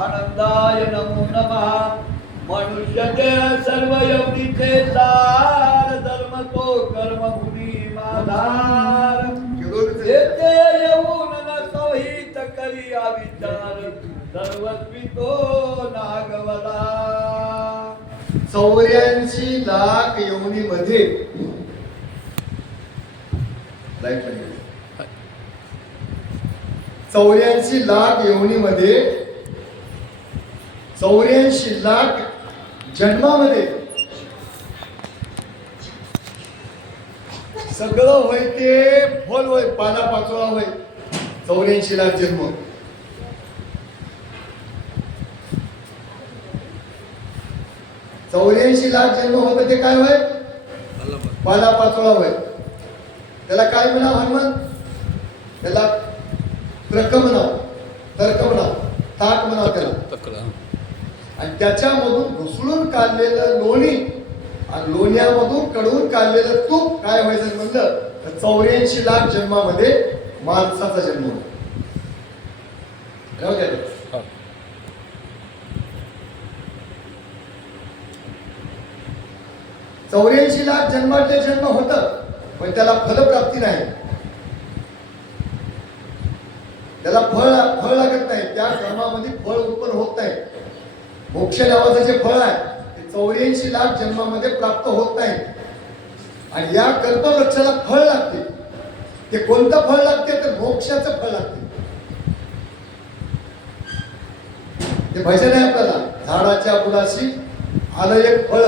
आनंदाय नमो नमः. मनुष्य ते सर्व योनीचे सार, धर्म तो कर्मभूमी माधार. येथे येऊन न सोहित करी विचार, सर्वस्वी तो नागवला. 84 लाख योनीमध्ये 84 लाख योनीमध्ये 84 लाख जन्मामध्ये सगळं होय ते फल होय, पाला पाचोळा होय. 84 लाख जन्म. चौऱ्याऐंशी लाख जन्म होत ते काय होय? पाला पाचोळा होय. त्याला काय म्हणाव हनुमान? त्याला तर्क म्हणाव, तर्क म्हणाव, ताक म्हणाव त्याला. आणि त्याच्यामधून घुसळून काढलेलं लोणी आणि लोण्यामधून कडवून काढलेलं तूप काय व्हायचं म्हणलं तर 84 लाख जन्मामध्ये माणसाचा जन्म होतो. 84 लाख जन्मातले जन्म होत, पण त्याला फलप्राप्ती नाही. त्याला फळ लागत नाही. त्या कर्मामध्ये फळ उत्पन्न होत नाही. मोक्ष नावाचं जे फळ आहे ते 84 लाख जन्मामध्ये प्राप्त होत नाही. आणि या कल्पवृक्षाला फळ लागते. ते कोणतं फळ लागते तर मोक्षाचं फळ लागते. ते भजन आहे आपल्याला, झाडाच्या बुडाशी आलं एक फळ.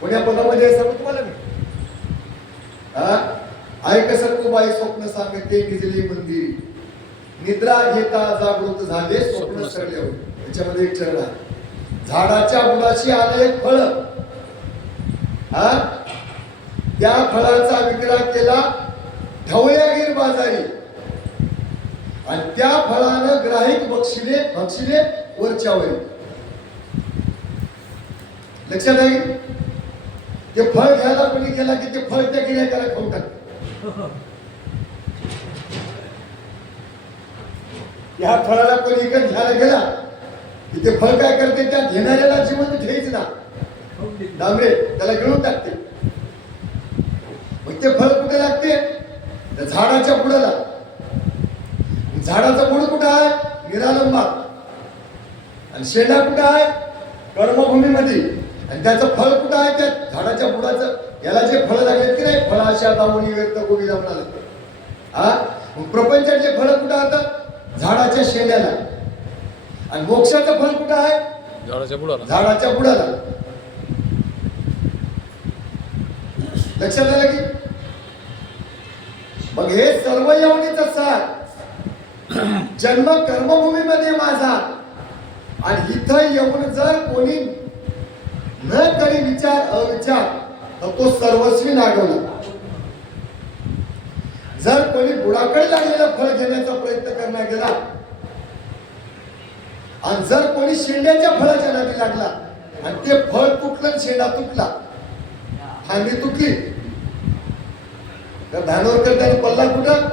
कोण्या पदामध्ये आहे सांगू तुम्हाला मी? ऐक सकुबाई स्वप्न सांगते निजली मंदिरी, निद्रा घेता जागृत झाले स्वप्न सरले होय. त्याच्यामध्ये एक चरण आहे, झाडाच्या बुडाशी आलं एक फळ. त्या फळाचा विक्रय केला ढवळ्यागीर बाजारी, आणि त्या फळानं ग्राहक बक्षिले वरच्यावरी. लक्षात आहे? ते फळ घ्यायला कोणी गेला की ते फळ त्या गिऱ्हाईकाला खाऊन टाकते. या फळाला कोणी इकडे घ्यायला गेला की ते फळ काय करते, त्या घेणाऱ्याला जिवंत ठेवीच ना डांबरे त्याला गिळून टाकते. मग ते फळ कुठे लागते तर झाडाच्या बुडाला. झाडाचं बुड कुठं आहे? निरालंबात. आणि शेंडा कुठं आहे? कर्मभूमीमध्ये. आणि त्याचं फळ कुठं आहे? त्या झाडाच्या बुडाचं. याला जे फळ लागले की नाही, फळाशा दावणी व्यक्त गोविंदा म्हणाले. मग प्रपंचातले फळ कुठं आहेत? झाडाच्या शेंड्याला. आणि मोक्षाचं फळ कुठं आहे? झाडाच्या बुडाला. झाडाच्या बुडाला. लक्षात आलं की? मग हे सर्व यवनीचं सार जन्म कर्मभूमीमध्ये माझा. आणि इथं येऊन जर कोणी न करी विचार अविचार तर तो सर्वस्वी नागवला. जर कोणी बुडाकडे लागलेलं फळ घेण्याचा प्रयत्न करण्यात गेला आणि जर कोणी शेंड्याच्या फळाच्या नादी लागला आणि ते फळ तुटलं, शेंडा तुटला, फांदी तुटली, तर धानोरकर त्याने पल्ला कुठं?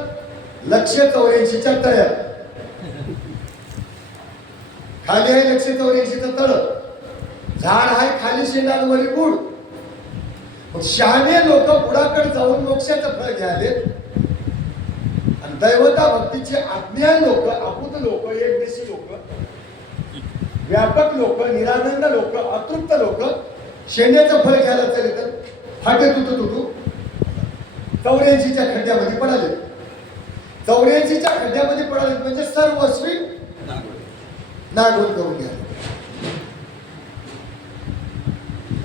184च्या तळ्यात. खाली आहे 184चं तळ, झाड आहे खाली, शेंडा वरी बुड. मग शहाणे लोक बुडाकडे जाऊन मोक्षाचं फळ घ्याले. आणि दैवता भक्तीचे अज्ञान लोक, अभूत लोक, एकदेशी लोक, व्यापक लोक, निरानंद लोक, अतृप्त लोक शेंड्याचं फळ घ्यायला चालले तर फाटे तुटू 84च्या खड्ड्यामध्ये पडाले. 84च्या खड्ड्यामध्ये पडाले म्हणजे सर्वस्वी नागवण करून घ्या.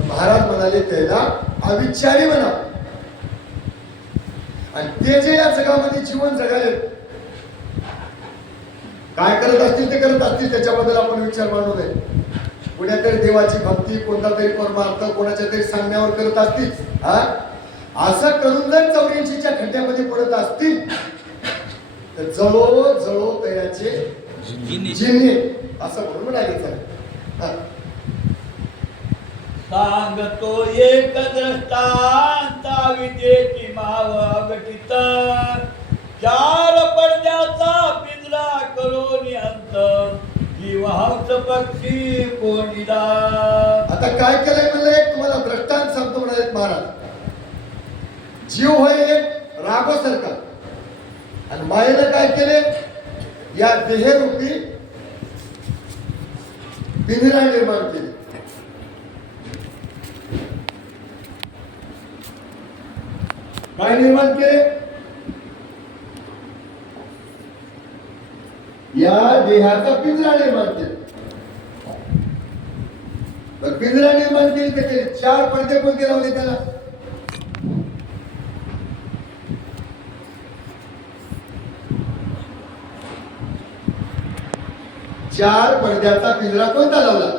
महाराज म्हणाले त्याला अविचारी म्हणा. आणि ते जे या जगामध्ये जीवन जगाले काय करत असतील ते करत असतील, त्याच्याबद्दल आपण विचार मानू नये. कुणातरी देवाची भक्ती, कोणता तरी परमार्थ कोणाच्या तरी सांगण्यावर करत असतील. असं करून जर 84च्या खड्ड्यामध्ये पडत असतील तर जळो जळो तयाचे जिने असं म्हणून म्हणायचं. सांगतो एक दृष्टांता विजेची माव अगटित, चार पडद्याचा पिंजरा पक्षी कोणीदा. आता काय केलंय म्हणलं, एक तुम्हाला दृष्टांत सांगतो म्हणाले महाराज. जीव होय एक रागासारखा, आणि मायेनं काय केले, या देहरूपी पिंजरा निर्माण केले. काय निर्माण केले, या देहाचा पिंजरा निर्माण केला. पिंजरा निर्माण केली त्याचे 4 पडदे कोणते लावले त्याला, 4 पडद्याचा पिंजरा कोणता लावला.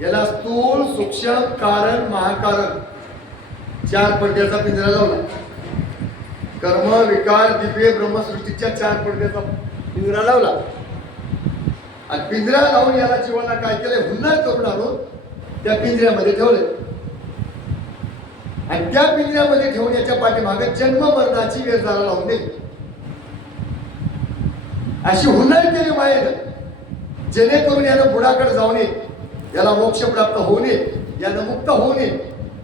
याला स्थूल सूक्ष्म कारण महाकारण 4 पडद्याचा पिंजरा लावला. कर्म विकार दिव्य ब्रह्मसृष्टीच्या 4 पडद्याचा पिंजरा लावला. आणि पिंजरा लावून याला जीवाला काय केलंय, हुन्नर करून आणून त्या पिंजऱ्यामध्ये ठेवले. आणि त्या पिंजऱ्यामध्ये ठेवून याच्या पाठीमागे जन्म मरणाची वेळ झाला लावून दिली. अशी हुन्नर केली मायेनं, जेणेकरून यानं बुडाकडे जाऊ नये, याला मोक्ष प्राप्त होऊ नये, यानं मुक्त होऊ नये.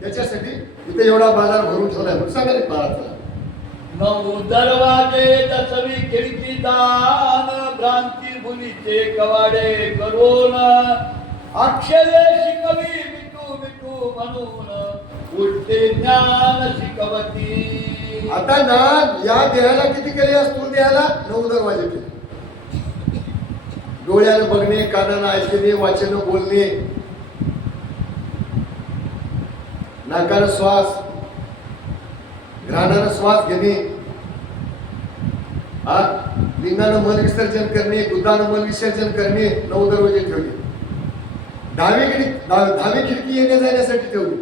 त्याच्यासाठी इथे एवढा बाजार भरून ठेवलाय. म्हणून सांगायला बाळाचा 9 दरवाजे 10वी खिडकी दान, भ्रांती भुलीचे कवाडे करून, अक्षरे शिकवी मिटू मिटू म्हणून, उलटे ज्ञान शिकवती. आता ना या देहाला किती केले, या स्थूल देहाला 9 दरवाजे केले. डोळ्यानं बघणे, कानानं ऐकणे, वाचन बोलणे, नाकानं श्वास, घ्राणानं श्वास घेणे, लिंगानं मन विसर्जन करणे, दुधानं मन विसर्जन करणे, 9 दरवाजे ठेवले. 10वी खिडकी येण्या जाण्यासाठी ठेवली.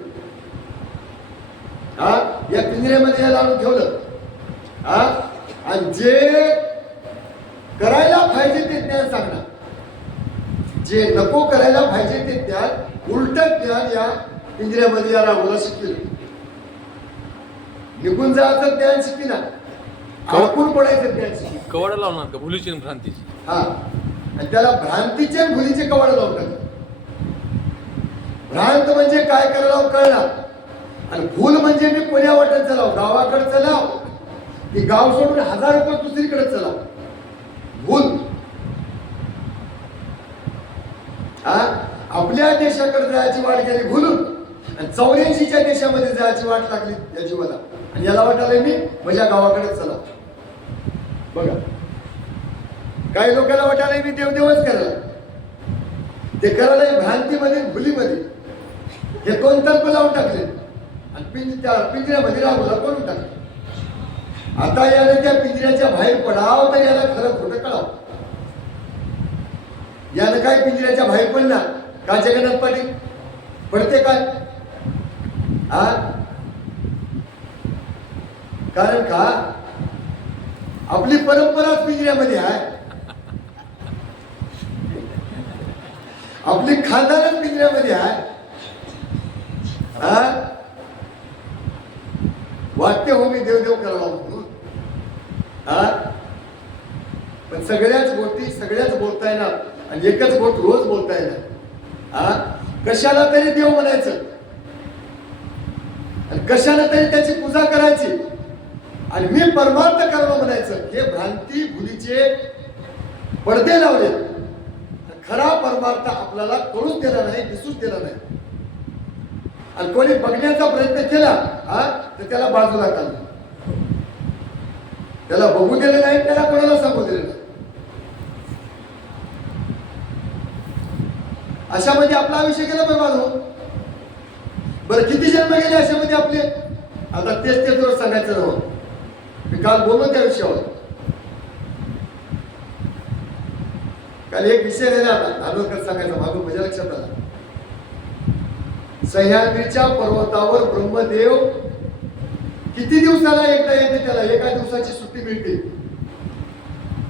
या पिंजऱ्यामध्ये याला आणून ठेवलं. आणि जे करायला पाहिजे ते ज्ञान सांगणार, जे नको करायला पाहिजे ते ज्ञान, उलट ज्ञान या पिंजऱ्यामध्ये या राहुला शिकविलं. निघून जायचं ज्ञान शिकविना, अडकून पडायचं ज्ञान शिकविलं. कवाडा लावणार का भुलीची आणि भ्रांतीची. आणि त्याला भ्रांतीचे आणि भुलीचे कवाडं लावून टाकलं. भ्रांत म्हणजे काय करायला कळणार, आणि भूल म्हणजे मी कोण्या वाटेल चलाव, गावाकडे चलाव की गाव सोडून 1000 रुपये दुसरीकडे चलाव. भूल आपल्या देशाकडे जायची वाट गेली भुलून, आणि 84च्या देशामध्ये जायची वाट लागली या जीवाला. आणि याला वाटायला मी माझ्या गावाकडे चला. बघा, काही लोकांना वाटायला मी देवदेवच करायला, ते करायला भ्रांतीमध्ये भुलीमध्ये हे 2 तर्क लावून टाकले, आणि पिंजऱ्यामध्ये राहुला करून टाकले. आता याला त्या पिंजऱ्याच्या बाहेर पडाव तर याला खरं खोटं कळावं. यानं काय पिंजऱ्याच्या बाहेर पडणार का, जगन्नाथ पाटील पडते काय? कारण का आपली परंपराच पिंजऱ्यामध्ये आहे, आपली खानदानच पिंजऱ्यामध्ये आहे. वाटते हो मी देवदेव करावा म्हणून. पण सगळ्याच गोष्टी सगळ्याच बोलता येणार, आणि एकच गोष्ट रोज बोलता येणार. कशाला तरी देव म्हणायचं, आणि कशाला तरी त्याची पूजा करायची, आणि मी परमार्थ करावं म्हणायचं. हे भ्रांती भुलीचे पडदे लावले. खरा परमार्थ आपल्याला कळूच दिला नाही, दिसूच दिला नाही. आणि कोणी बघण्याचा प्रयत्न केला तर त्याला बाजूला काढलं, त्याला बघू दिलं नाही, त्याला कोणाला सांगू दिलं नाही. अशामध्ये आपला आयुष्य गेला बरबाद हो. बरं किती जन्म गेले अशामध्ये आपले. आता तेच रोज सांगायचं नव्हतं. मी काल बोललो त्या विषयावर. काल एक विषय झाला धानोरकर सांगायचा, मागून माझ्या लक्षात आला. सह्याद्रीच्या पर्वतावर ब्रह्मदेव किती दिवसाला एकदा येते, त्याला एका दिवसाची सुट्टी मिळते.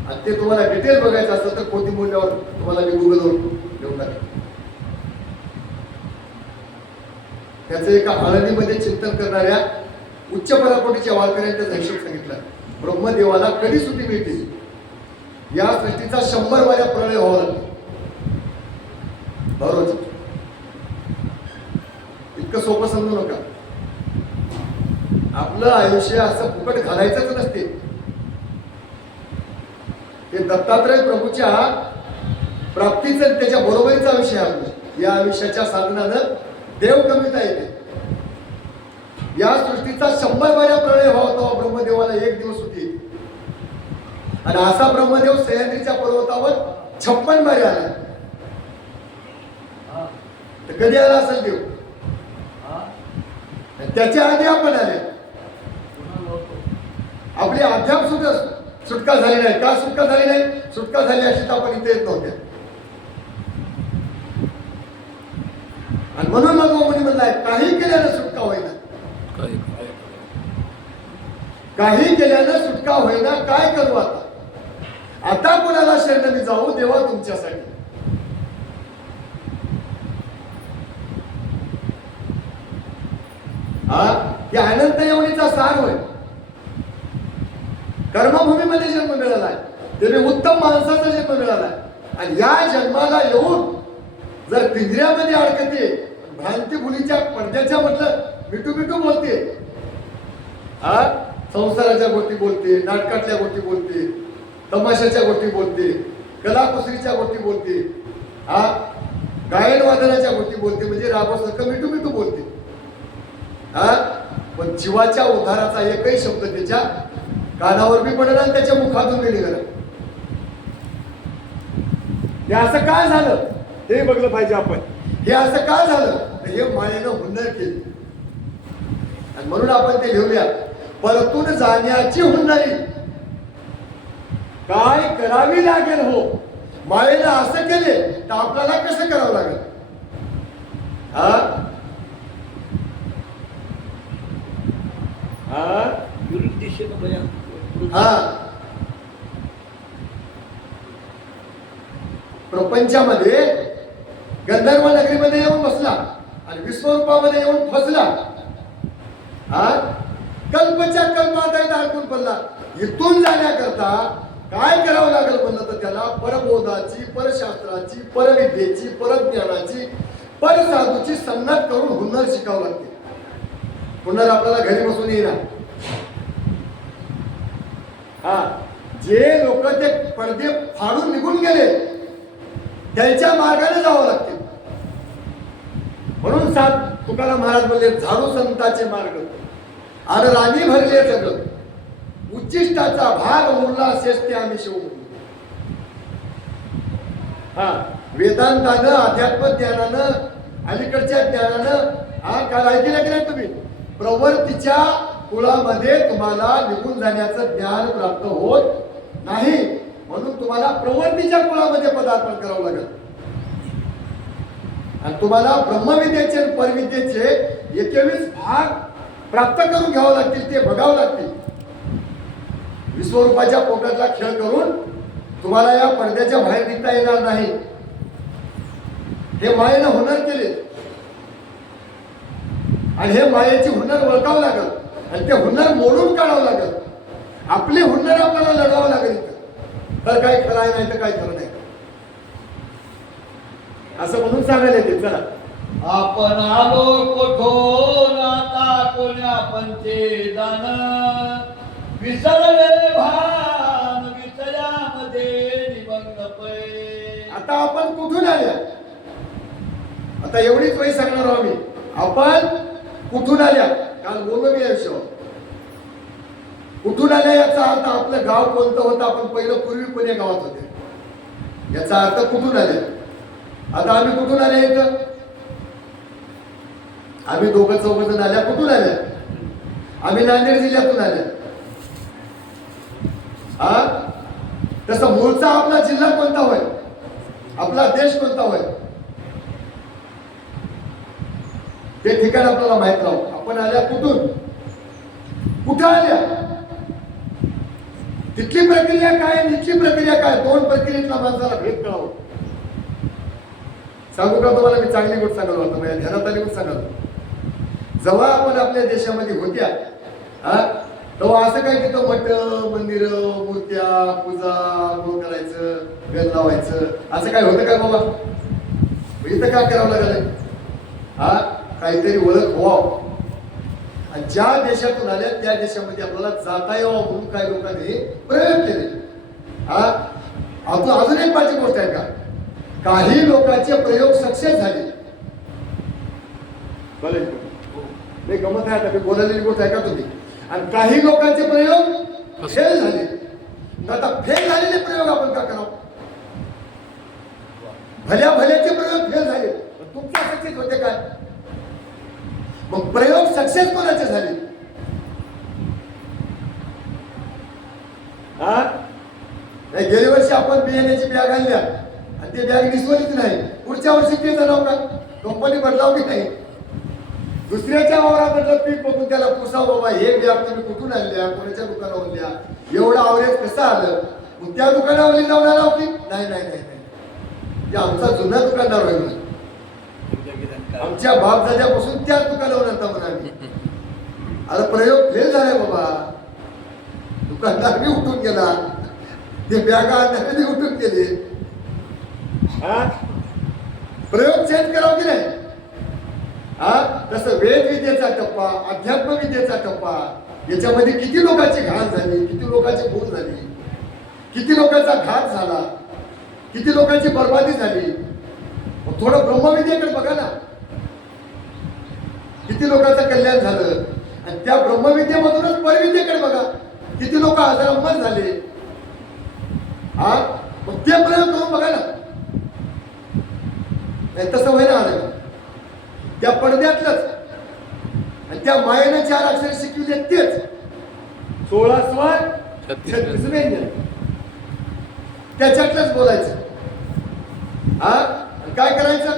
आणि ते तुम्हाला डिटेल बघायचं असेल तर कोणती मूल्यावर तुम्हाला मी गुगलवर देऊन टाकेन. त्याचं एका आळंदीमध्ये चिंतन करणाऱ्या उच्च पराकोटीच्या वारकऱ्यांचा हिशोब सांगितला. ब्रह्मदेवाला कधी सुट्टी मिळते या सृष्टीचा 100 वाऱ्या प्रलय व्हावा लागतो. बरोबर, इतकं सोपं समजू नका. आपलं आयुष्य असं फुकट घालायचंच नसते. हे दत्तात्रय प्रभूच्या प्राप्तीचं त्याच्या बरोबरीचं आयुष्य आहे आपलं. या आयुष्याच्या साधनानं देव कमीता येते. या सृष्टीचा 100 वाऱ्या प्रलय व्हावा तेव्हा ब्रह्मदेवाला एक दिवस होती. आणि असा ब्रह्मदेव सह्याद्रीच्या पर्वतावर 56 वारे आला. तर कधी आला असेल देव? त्याच्या आधी आपण आले. आपली अद्याप सुद्धा सुटका झाली नाही. का सुटका झाली नाही? सुटका झाली अशी तर आपण इथे येत नव्हत्या. आणि म्हणून मग मुनी म्हणलाय काही केल्यानं सुटका होईना. काही केल्यानं सुटका होईना, काय करू आता? आता कोणाला शरण मी जाऊ देवा तुमच्यासाठी? हा हे अनंत येवणीचा सार होय. कर्मभूमीमध्ये जन्म मिळालाय, त्याने उत्तम माणसाचा जन्म मिळालाय. आणि या जन्माला येऊन जर पिंजऱ्यामध्ये अडकते, भ्रांती भुलीच्या पडद्याच्या म्हटलं मिठू मिठू बोलते, हा संसाराच्या गोष्टी बोलते, नाटकातल्या गोष्टी बोलते, तमाशाच्या गोष्टी बोलते, कलाकुसरीच्या गोष्टी बोलते, हा गायन वादनाच्या गोष्टी बोलते, म्हणजे राबवसारखं मिठू मिठू बोलते. हा पण जीवाच्या उद्धाराचा एकही शब्द त्याच्या कानावर बी पडला आणि त्याच्या मुखातून बी निघाला. हे असं काय झालं ते बघलं पाहिजे आपण. हे असं का झालं? हे मायेनं हुंदर केली. आणि म्हणून आपण ते लिहूया, परतून जाण्याची हुंदरी काय करावी लागेल हो. मायेनं असं केले तर आपल्याला कसं करावं लागेल? हा हा विरुद्ध दिशेनं बया. हा प्रपंचामध्ये गंधर्व नगरीमध्ये येऊन बसला आणि विश्वरूपामध्ये येऊन फसला. हा कल्पच्या कल्पात अडकून पडला. इथून जाण्याकरता काय करावं लागेल म्हणलं तर त्याला परबोधाची, परशास्त्राची, परविद्येची, परज्ञानाची, परसाधूची संगत करून हुन्नर शिकावं लागते. हुन्नर आपल्याला घरी बसून येणार. हा जे लोक ते पडदे फाडून निघून गेले त्यांच्या मार्गाने जावं लागते. म्हणून तुकाराम महाराज बोलले, झाडू संताचे मार्ग आणि राणी भरले सगळं, उच्चिष्टाचा भाग उरला शेषते आम्ही शिव. हा वेदांतानं, अध्यात्म ज्ञानानं, अलीकडच्या ज्ञानानं, हा काल ऐकलं की नाही तुम्ही? प्रवृत्तीच्या कुळामध्ये तुम्हाला निघून जाण्याचं ज्ञान प्राप्त होत नाही. म्हणून तुम्हाला प्रवृत्तीच्या कुळामध्ये पदार्पण करावं लागेल. आणि तुम्हाला ब्रह्मविद्येचे परविद्येचे 21 भाग प्राप्त करून घ्यावं लागतील, ते बघावं लागतील. विश्वरूपाच्या पोटातला खेळ करून तुम्हाला या पडद्याच्या बाहेर निघता येणार नाही. हे मायेनं हुनर केले आणि हे मायेची हुनर ओळखावं लागल आणि ते हुनर मोडून काढावं लागल. आपले हुनर आपल्याला लढवावं लागेल. तर काय खरं आहे, नाही तर काय खरं नाही असं म्हणून सांगायला येते. चला आपण आलो कोठून आता कोण्या पंचे दान, विसरले भान विषयामध्ये निमग्न पै. आता आपण कुठून आल्या? आता एवढीच वही सांगणार आहोत आम्ही. आपण कुठून आल्या? काल बोललो मी या विषयावर. कुठून आल्या याचा अर्थ आपलं गाव कोणतं होतं, आपण पहिलं पूर्वी पुणे गावात होते, याचा अर्थ कुठून आल्या. आता आम्ही कुठून आल्या? इथं आम्ही दोघं चौघजण आल्या. कुठून आल्या? आम्ही नांदेड जिल्ह्यातून आल्या. हा तसं मूळचा आपला जिल्हा कोणता होय, आपला देश कोणता होय, ते ठिकाण आपल्याला माहित राहू. आपण आल्या कुठून, कुठं आल्या, तिथली प्रक्रिया काय, इथली प्रक्रिया काय, दोन प्रक्रियेतला माणसाला भेद कळावं. सांगू का तुम्हाला? मी चांगली गोष्ट सांगायला होतं, माझ्या ध्यानात आली गोष्ट सांगायला. जेव्हा आपण आपल्या देशामध्ये होत्या तेव्हा असं काय तिथं मठ, मंदिर, मूर्त्या, पूजा करायचं वेल लावायचं असं काय होतं काय बाबा? इथं काय करावं लागलं? हा काहीतरी ओळख व्हावं. आणि ज्या देशातून आल्या त्या देशामध्ये आपल्याला जाता यावं म्हणून काही लोकांनी प्रयोग केले. हा अजून एक माझी गोष्ट आहे का, काही लोकांचे प्रयोग सक्सेस झाले. नाही गमत आहे आता मी बोललेली गोष्ट आहे का तुम्ही? आणि काही लोकांचे प्रयोग फेल झाले. आता फेल झालेले प्रयोग आपण का करावं? भल्या भल्याचे प्रयोग फेल झाले, तुमचा सक्सेस होते काय? मग प्रयोग सक्सेस कोणाचे झाले? हा नाही, गेल्या वर्षी आपण बियाण्याची बॅग आणल्या आणि ते बॅग निसवलीच नाही. पुढच्या वर्षी ते जाणव का कंपनी बदलाव की नाही? दुसऱ्याच्या वावरामधलं पीक बघून त्याला पुसाव बाबा हे बॅग तुम्ही कुठून आणल्या, कोणाच्या दुकानावर आणल्या, एवढं आवरेज कसं आलं? मग त्या दुकानावरली जाऊन आला की नाही नाही नाही नाही, ते आमचा जुना दुकानदार होईल. आमच्या बापदाद्यापासून त्याच दुकानावर आणता म्हणाली. आता प्रयोग फेल झालाय बाबा. दुकानदार बी उठून गेला, ते बॅगा आणणारे बी उठून गेले. प्रयोग चेंज करावं की नाही? तसं वेद विद्येचा टप्पा, अध्यात्म विद्येचा टप्पा, याच्यामध्ये किती लोकांची घाण झाली, किती लोकांची भूल झाली, किती लोकांचा घात झाला, किती लोकांची बर्बादी झाली. थोडं ब्रह्मविद्येकडे बघा ना, किती लोकांचं कल्याण झालं. आणि त्या ब्रह्मविद्येमधूनच परविद्येकडे बघा, किती लोक आजारामत झाले. मग ते प्रयोग करून बघा ना. नाही तसं व्हायला आलं त्या पडद्यातलंच. आणि त्या मायेने 4 अक्षर शिकविले तेच 16 स्वर 36 व्यंजन, त्याच्यातलंच बोलायचं. काय करायचं?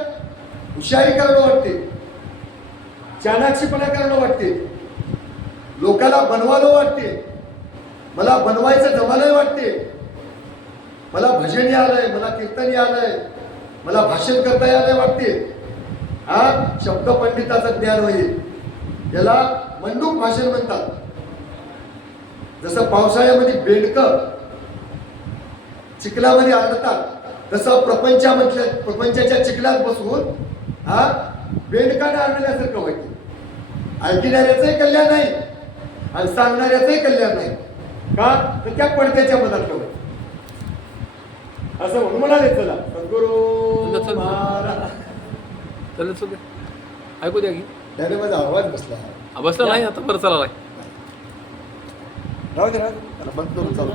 हुशारी करणं वाटते, चाणाक्षीपणा करणं वाटते, लोकांना बनवायला वाटते, मला बनवायचं जमायला वाटते, मला भजन आलंय, मला कीर्तन आलंय, मला भाषण करता आलंय वाटते. शब्द पंडिताचं ज्ञान होईल, याला मंडूक भाषण म्हणतात. जसं पावसाळ्यामध्ये बेडकं चिखलामध्ये आणतात, तसं प्रपंचाच्या चिखलात बसवून बेडकाने आणण्यासारखं व्हायचं. ऐकणाऱ्याचंही कल्याण नाही आणि सांगणाऱ्याचंही कल्याण नाही. का तर त्या पडद्याच्या मनात व्हायचं. असं म्हणून म्हणाले चला सद्गुरू महाराज. चल ऐकू द्या की त्याने माझा आवाज बसला बसला नाही आता बरं चालला. राहू दे त्याला बंद करून चालू.